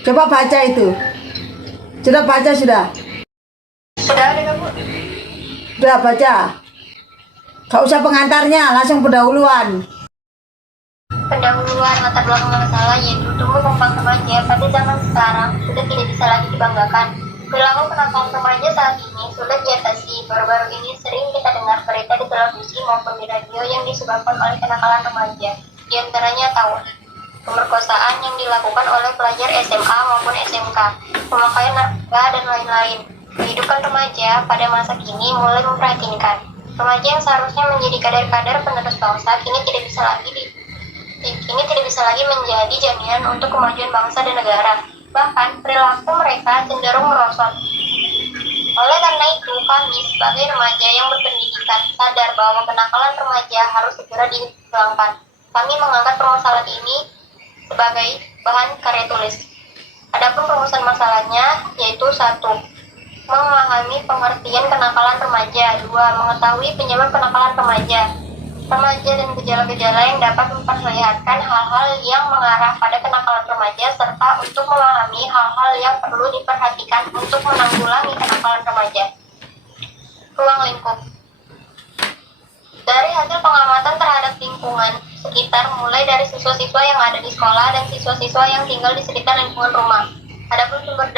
Coba baca itu. Sudah baca sudah? Sudah ada kamu? Sudah baca. Gak usah pengantarnya, langsung pendahuluan. Pendahuluan latar belakang masalah yaitu tumbuh kembang remaja pada zaman sekarang sudah tidak bisa lagi dibanggakan. Perilaku kenakalan remaja saat ini sulit diatasi. Baru-baru ini sering kita dengar berita di televisi maupun di radio yang disebabkan oleh kenakalan remaja. Di antaranya tawuran, pemerkosaan yang dilakukan oleh pelajar SMA maupun SMK, pemakaian narkoba dan lain-lain. Kehidupan remaja pada masa kini mulai memprihatinkan. Remaja yang seharusnya menjadi kader-kader penerus bangsa kini tidak bisa lagi menjadi jaminan untuk kemajuan bangsa dan negara. Bahkan perilaku mereka cenderung merosot. Oleh karena itu, kami sebagai remaja yang berpendidikan sadar bahwa kenakalan remaja harus segera dihilangkan. Kami mengangkat permasalahan ini sebagai bahan karya tulis. Adapun perumusan masalahnya yaitu 1. Memahami pengertian kenakalan remaja. 2. Mengetahui penyebab kenakalan remaja dan gejala-gejala yang dapat memperlihatkan hal-hal yang mengarah pada kenakalan remaja, serta untuk memahami hal-hal yang perlu diperhatikan untuk menanggulangi kenakalan remaja. Ruang lingkup. Dari hasil pengamatan terhadap lingkungan sekitar, mulai dari siswa-siswa yang ada di sekolah dan siswa-siswa yang tinggal di sekitar lingkungan rumah. Adapun sumber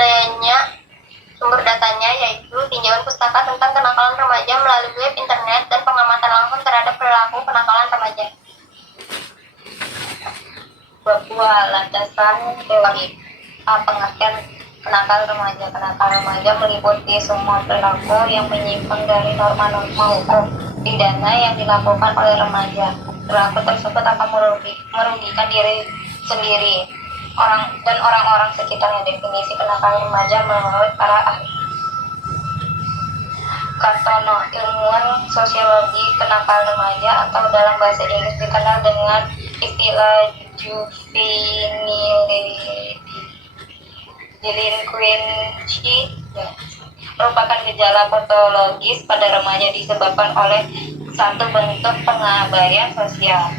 datanya yaitu tinjauan pustaka tentang kenakalan remaja melalui web internet dan pengamatan langsung terhadap perilaku kenakalan remaja. Landasan teori. Pengertian kenakalan remaja. Kenakalan remaja meliputi semua perilaku yang menyimpang dari norma-norma hukum pidana yang dilakukan oleh remaja. Perilaku tersebut akan merugikan diri sendiri dan orang-orang sekitarnya. Definisi kenakalan remaja menurut para ahli. Kartono, ilmuwan sosiologi kenakalan remaja atau dalam bahasa Inggris dikenal dengan istilah juvenile delinquency, merupakan gejala patologis pada remaja disebabkan oleh satu bentuk pengabaian sosial.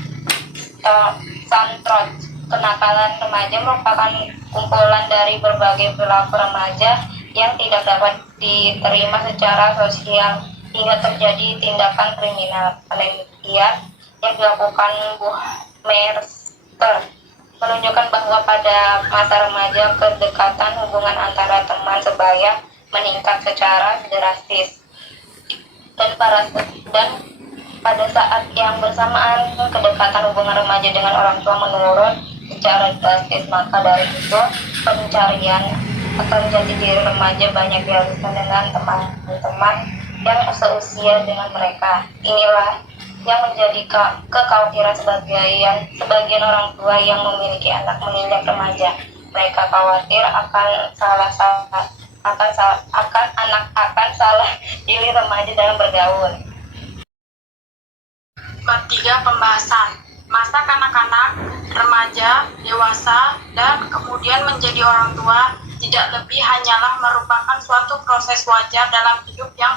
Santrot, kenakalan remaja merupakan kumpulan dari berbagai perilaku remaja yang tidak dapat diterima secara sosial hingga terjadi tindakan kriminal. Penelitian yang dilakukan Buchmeister menunjukkan bahwa pada masa remaja kedekatan hubungan antara teman sebaya meningkat secara drastis dan pada saat yang bersamaan kedekatan hubungan remaja dengan orang tua menurun secara drastis. Maka dari itu pencarian akan jati diri remaja banyak dilakukan dengan teman-teman yang seusia dengan mereka. Inilah yang menjadi kekhawatiran sebagian orang tua yang memiliki anak menginjak remaja. Mereka khawatir akan salah pilih remaja dalam bergaul. Ketiga, pembahasan masa kanak-kanak, remaja, dewasa, dan kemudian menjadi orang tua tidak lebih hanyalah merupakan suatu proses wajar dalam hidup yang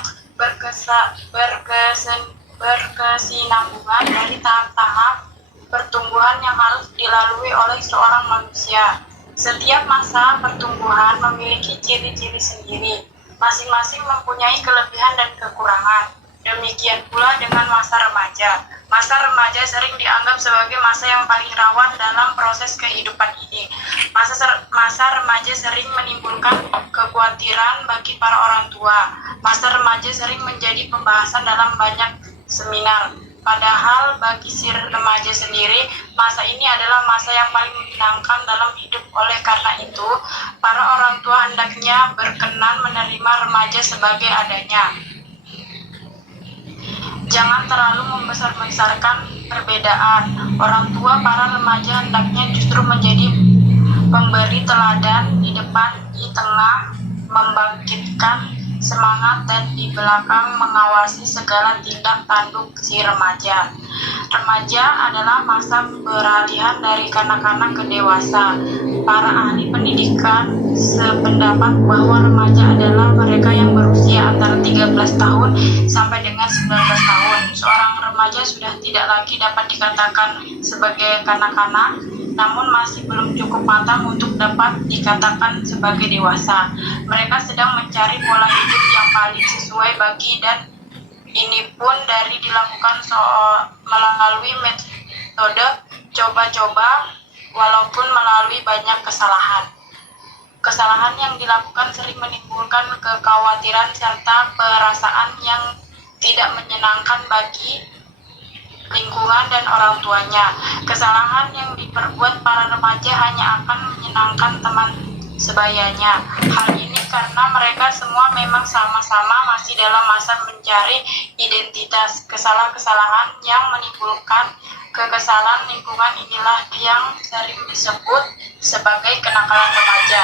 berkesinambungan dari tahap-tahap pertumbuhan yang harus dilalui oleh seorang manusia. Setiap masa pertumbuhan memiliki ciri-ciri sendiri, masing-masing mempunyai kelebihan dan kekurangan. Demikian pula dengan masa remaja. Masa remaja sering dianggap sebagai masa yang paling rawan dalam proses kehidupan ini. Masa remaja sering menimbulkan kekhawatiran bagi para orang tua. Masa remaja sering menjadi pembahasan dalam banyak seminar. Padahal bagi si remaja sendiri, masa ini adalah masa yang paling menyenangkan dalam hidup. Oleh karena itu, para orang tua hendaknya berkenan menerima remaja sebagai adanya. Jangan terlalu membesar-besarkan perbedaan. Orang tua para remaja hendaknya justru menjadi pemberi teladan di depan, di tengah, membangkitkan semangat, dan di belakang mengawasi segala tindak tanduk si remaja. Remaja adalah masa peralihan dari kanak-kanak ke dewasa. Para ahli pendidikan sependapat bahwa remaja adalah mereka yang berusia antara 13 tahun sampai dengan 19 tahun. Seorang remaja sudah tidak lagi dapat dikatakan sebagai kanak-kanak namun masih belum cukup matang untuk dapat dikatakan sebagai dewasa. Mereka sedang mencari pola hidup yang paling sesuai bagi, dan ini pun dari dilakukan melalui metode coba-coba, walaupun melalui banyak kesalahan. Kesalahan yang dilakukan sering menimbulkan kekhawatiran serta perasaan yang tidak menyenangkan bagi lingkungan dan orang tuanya. Kesalahan yang diperbuat para remaja hanya akan menyenangkan teman sebayanya. Hal ini karena mereka semua memang sama-sama masih dalam masa mencari identitas. Kesalahan-kesalahan yang menimbulkan kekesalan lingkungan inilah yang sering disebut sebagai kenakalan remaja.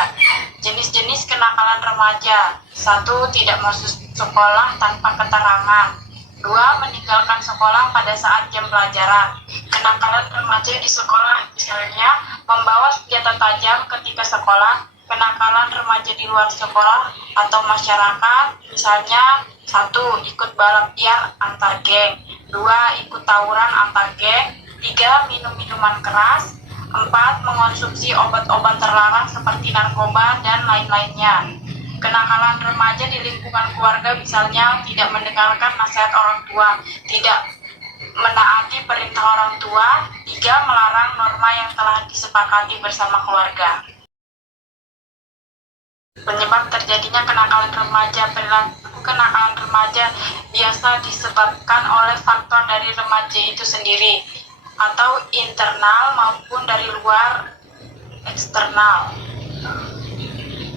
Jenis-jenis kenakalan remaja: 1. Tidak masuk sekolah tanpa keterangan. 2. Meninggalkan sekolah pada saat jam pelajaran. Kenakalan remaja di sekolah misalnya membawa senjata tajam ketika sekolah. Kenakalan remaja di luar sekolah atau masyarakat misalnya: 1. Ikut balap liar antar geng. 2. Ikut tawuran antar geng. 3. Minum minuman keras. 4. Mengonsumsi obat-obat terlarang seperti narkoba dan lain-lainnya. Kenakalan remaja di lingkungan keluarga misalnya: tidak mendengarkan nasihat orang tua, tidak menaati perintah orang tua. 3. Melarang norma yang telah disepakati bersama keluarga. Penyebab terjadinya kenakalan remaja: perilaku kenakalan remaja biasa disebabkan oleh faktor dari remaja itu sendiri, atau internal maupun dari luar eksternal.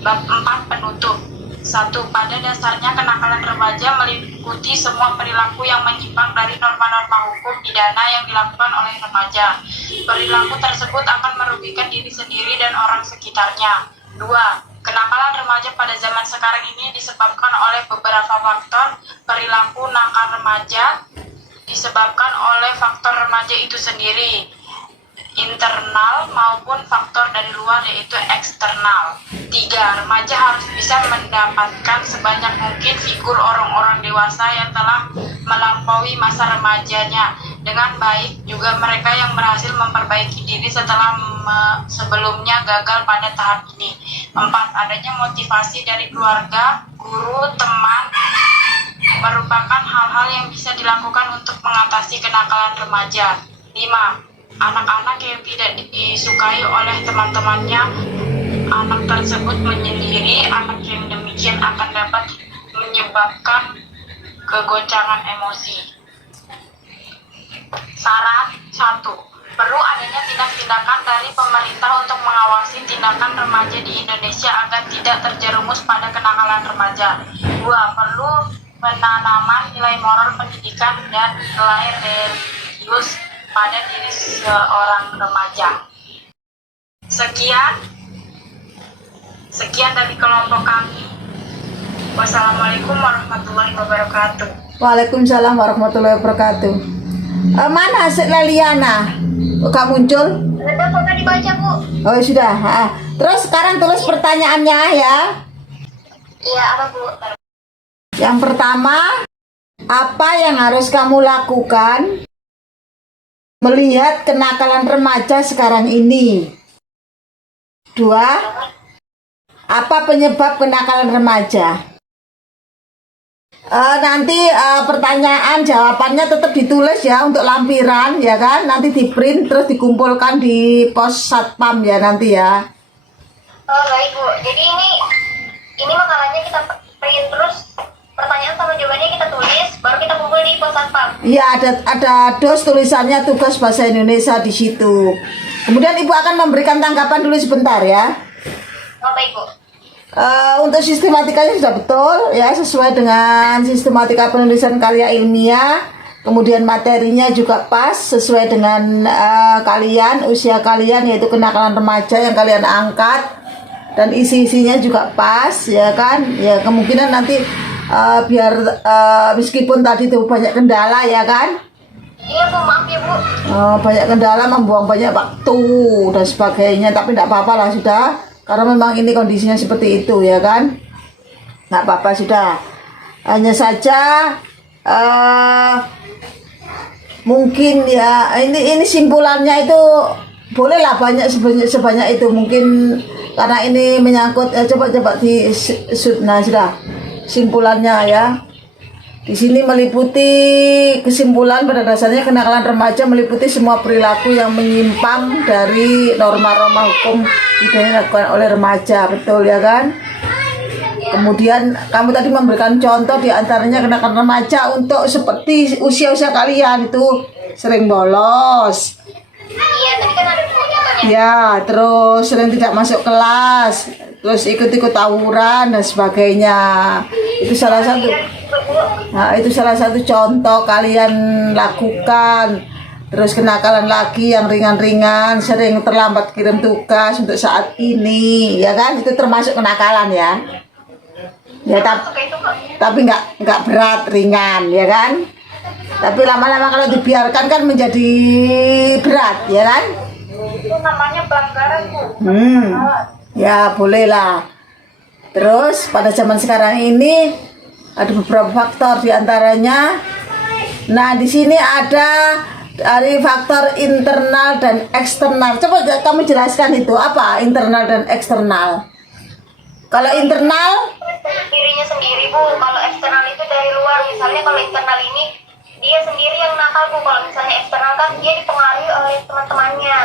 Bab 4 penutup. 1. Pada dasarnya kenakalan remaja meliputi semua perilaku yang menyimpang dari norma-norma hukum pidana yang dilakukan oleh remaja. Perilaku tersebut akan merugikan diri sendiri dan orang sekitarnya. 2. Kenakalan remaja pada zaman sekarang ini disebabkan oleh beberapa faktor. Perilaku nakal remaja disebabkan oleh faktor remaja itu sendiri, internal maupun faktor dari luar yaitu eksternal. 3. Remaja harus bisa mendapatkan sebanyak mungkin figur orang-orang dewasa yang telah melampaui masa remajanya dengan baik, juga mereka yang berhasil memperbaiki diri setelah sebelumnya gagal pada tahap ini. 4. Adanya motivasi dari keluarga, guru, teman merupakan hal-hal yang bisa dilakukan untuk mengatasi kenakalan remaja. 5. Anak-anak yang tidak disukai oleh teman-temannya, anak tersebut menyendiri. Anak yang demikian akan dapat menyebabkan kegoncangan emosi. Saran 1. Perlu adanya tindak-tindakan dari pemerintah untuk mengawasi tindakan remaja di Indonesia agar tidak terjerumus pada kenakalan remaja. 2. Perlu penanaman nilai moral pendidikan dan nilai religius pada diri seorang remaja. Sekian dari kelompok kami. Wassalamualaikum warahmatullahi wabarakatuh. Waalaikumsalam warahmatullahi wabarakatuh. Mana Sek Leliana? Gak muncul? Ada kok tadi dibaca, Bu. Oh sudah. Terus sekarang tulis pertanyaannya ya. Iya, apa, Bu? Yang pertama, apa yang harus kamu lakukan melihat kenakalan remaja sekarang ini? 2. Apa penyebab kenakalan remaja? Nanti pertanyaan jawabannya tetap ditulis ya untuk lampiran ya kan, nanti di print terus dikumpulkan di pos satpam ya nanti ya. Oh baik, Bu. Jadi ini makalahnya kita print, terus pertanyaan sama jawabannya kita tulis, baru kita kumpul di pos satpam. Iya, ada dos tulisannya tugas bahasa Indonesia di situ. Kemudian Ibu akan memberikan tanggapan dulu sebentar ya. Oh baik, Bu. Untuk sistematikanya sudah betul ya, sesuai dengan sistematika penulisan karya ilmiah. Kemudian materinya juga pas sesuai dengan kalian, usia kalian, yaitu kenakalan remaja yang kalian angkat, dan isi-isinya juga pas ya kan. Ya kemungkinan nanti biar meskipun tadi itu banyak kendala ya kan. Iya, Bu, maaf ya, Bu. Banyak kendala, membuang banyak waktu dan sebagainya, tapi tidak apa-apa lah sudah. Karena memang ini kondisinya seperti itu ya kan. Nggak apa-apa sudah. Hanya saja mungkin ya ini simpulannya itu bolehlah banyak sebanyak itu, mungkin karena ini menyangkut coba di nah sudah simpulannya ya. Di sini meliputi kesimpulan pada dasarnya kenakalan remaja meliputi semua perilaku yang menyimpang dari norma-norma hukum yang dilakukan oleh remaja, betul ya kan? Kemudian kamu tadi memberikan contoh diantaranya kenakalan remaja untuk seperti usia-usia kalian itu sering bolos. Iya, tadi kan ada 2 contohnya. Ya, terus sering tidak masuk kelas, terus ikut-ikut tawuran dan sebagainya. Itu salah satu. Nah, itu salah satu contoh kalian lakukan. Terus kenakalan lagi yang ringan-ringan, sering terlambat kirim tugas untuk saat ini, ya kan? Itu termasuk kenakalan ya. Ya, tapi nggak berat, ringan, ya kan? Tapi lama-lama kalau dibiarkan kan menjadi berat, ya kan? Itu namanya pelanggaran, Bu. Ya bolehlah. Terus pada zaman sekarang ini ada beberapa faktor diantaranya. Nah di sini ada dari faktor internal dan eksternal. Coba kamu jelaskan itu apa internal dan eksternal. Kalau internal Dirinya sendiri, Bu. Kalau eksternal itu dari luar. Misalnya kalau internal ini dia sendiri yang nakal, Bu. Kalau misalnya eksternal kan dia dipengaruhi oleh teman-temannya,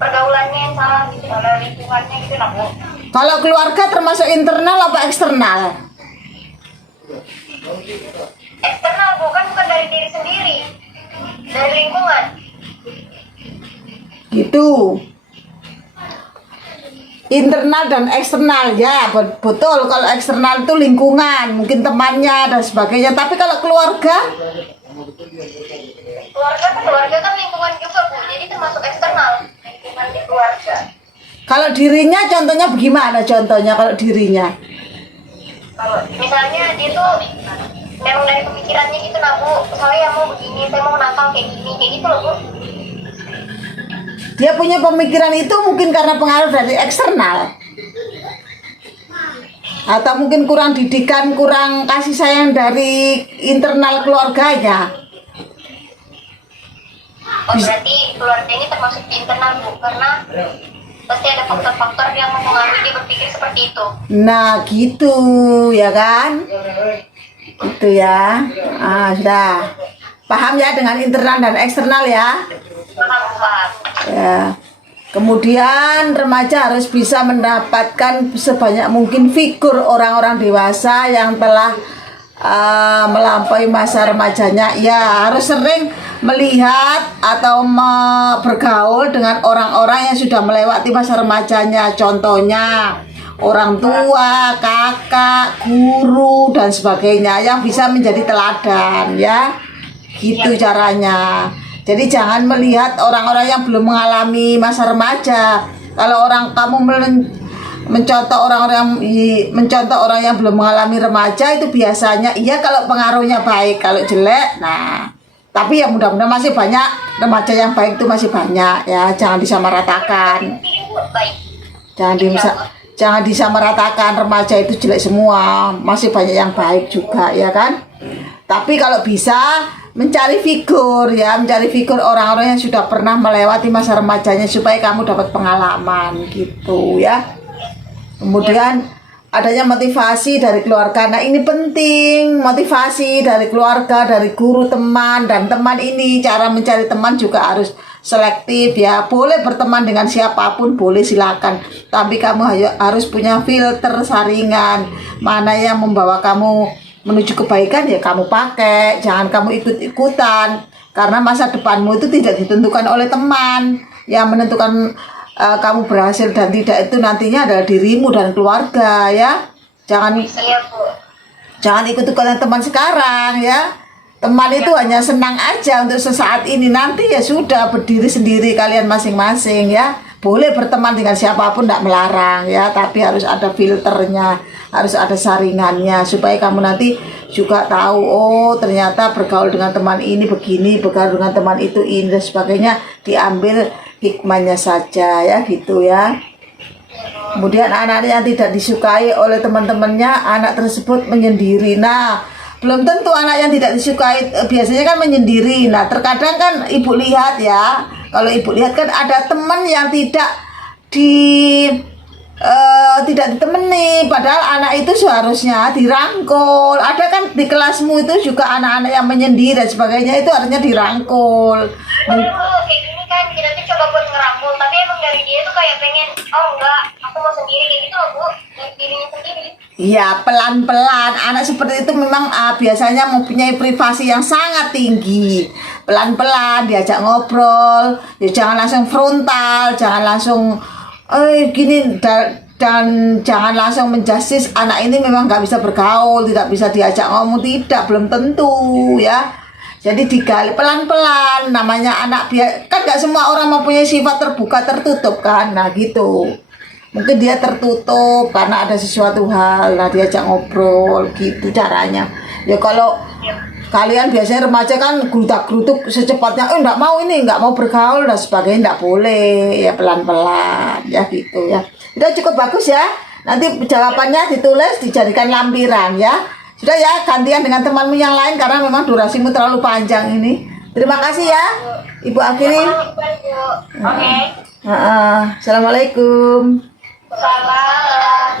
pergaulannya yang salah gitu, oleh lingkungannya gitu lah, Bu. kalau keluarga termasuk internal apa eksternal? Eksternal, bukan dari diri sendiri, dari lingkungan. Gitu. Internal dan eksternal ya betul. Kalau eksternal itu lingkungan, mungkin temannya dan sebagainya. Tapi kalau keluarga Keluarga kan lingkungan juga, Bu. Jadi termasuk eksternal, lingkungan di keluarga. kalau dirinya contohnya bagaimana? Contohnya kalau dirinya Kalau misalnya dia tuh memang dari pemikirannya gitu, nah, Bu. Saya mau begini, saya mau nakal kayak gini, kayak gitu loh, Bu. dia punya pemikiran itu mungkin karena pengaruh dari eksternal, atau mungkin kurang didikan, kurang kasih sayang dari internal keluarganya. Oh, berarti keluarga ini termasuk di internal, Bu, karena pasti ada faktor-faktor yang mempengaruhi dia berpikir seperti itu. Nah gitu ya kan, itu ya. Sudah paham ya dengan internal dan eksternal ya. Paham. Ya. Kemudian remaja harus bisa mendapatkan sebanyak mungkin figur orang-orang dewasa yang telah melampaui masa remajanya. Ya, harus sering melihat atau bergaul dengan orang-orang yang sudah melewati masa remajanya. Contohnya orang tua, kakak, guru dan sebagainya yang bisa menjadi teladan ya. Gitu caranya. Jadi jangan melihat orang-orang yang belum mengalami masa remaja. Kalau kamu mencontoh orang yang belum mengalami remaja itu biasanya iya kalau pengaruhnya baik, kalau jelek. Nah, tapi ya mudah-mudahan masih banyak remaja yang baik, itu masih banyak ya. Jangan disamaratakan. Jangan disamaratakan remaja itu jelek semua. Masih banyak yang baik juga ya kan. Tapi kalau bisa mencari figur orang-orang yang sudah pernah melewati masa remajanya supaya kamu dapat pengalaman gitu ya. Kemudian adanya motivasi dari keluarga. Nah ini penting, motivasi dari keluarga, dari guru, teman. Dan teman ini cara mencari teman juga harus selektif ya. Boleh berteman dengan siapapun, boleh silakan. Tapi kamu harus punya filter saringan. Mana yang membawa kamu menuju kebaikan ya kamu pakai, jangan kamu ikut-ikutan, karena masa depanmu itu tidak ditentukan oleh teman. Yang menentukan kamu berhasil dan tidak itu nantinya adalah dirimu dan keluarga ya. Jangan ikut-ikutan teman sekarang ya. Teman itu hanya senang aja untuk sesaat ini, nanti ya sudah berdiri sendiri kalian masing-masing ya. Boleh berteman dengan siapapun, tidak melarang ya, tapi harus ada filternya, harus ada saringannya supaya kamu nanti juga tahu, oh ternyata bergaul dengan teman ini begini, bergaul dengan teman itu ini dan sebagainya, diambil hikmahnya saja ya gitu ya. Kemudian anak yang tidak disukai oleh teman-temannya, anak tersebut menyendiri. Nah, belum tentu anak yang tidak disukai biasanya kan menyendiri. Nah, terkadang kan ibu lihat ya, Kalau ibu lihat kan ada teman yang tidak ditemani, padahal anak itu seharusnya dirangkul. Ada kan di kelasmu itu juga anak-anak yang menyendiri dan sebagainya, itu harusnya dirangkul. Bener Bu, kayak gini kan kita tuh coba buat ngerangkul, tapi emang dari dia tuh kayak pengen, oh enggak, aku mau sendiri kayak gitu loh Bu, dari dirinya sendiri. Ya pelan-pelan, anak seperti itu memang biasanya mempunyai privasi yang sangat tinggi. Pelan-pelan diajak ngobrol, ya jangan langsung frontal, jangan langsung gini, dan jangan langsung menjustis anak ini memang nggak bisa bergaul, tidak bisa diajak ngomong, tidak, belum tentu ya. Jadi digali pelan-pelan, namanya anak kan nggak semua orang mempunyai sifat terbuka tertutup kan, nah gitu. Mungkin dia tertutup karena ada sesuatu hal, nah diajak ngobrol gitu caranya. Ya kalau kalian biasanya remaja kan gerutak-gerutuk secepatnya, enggak mau ini, enggak mau bergaul dan sebagainya, enggak boleh, ya pelan-pelan ya gitu ya. Udah cukup bagus ya. Nanti jawabannya ditulis, dijadikan lampiran ya. Sudah ya, gantian dengan temanmu yang lain karena memang durasimu terlalu panjang ini. Terima kasih ya, Ibu akhiri. Oke. Assalamualaikum. Salam.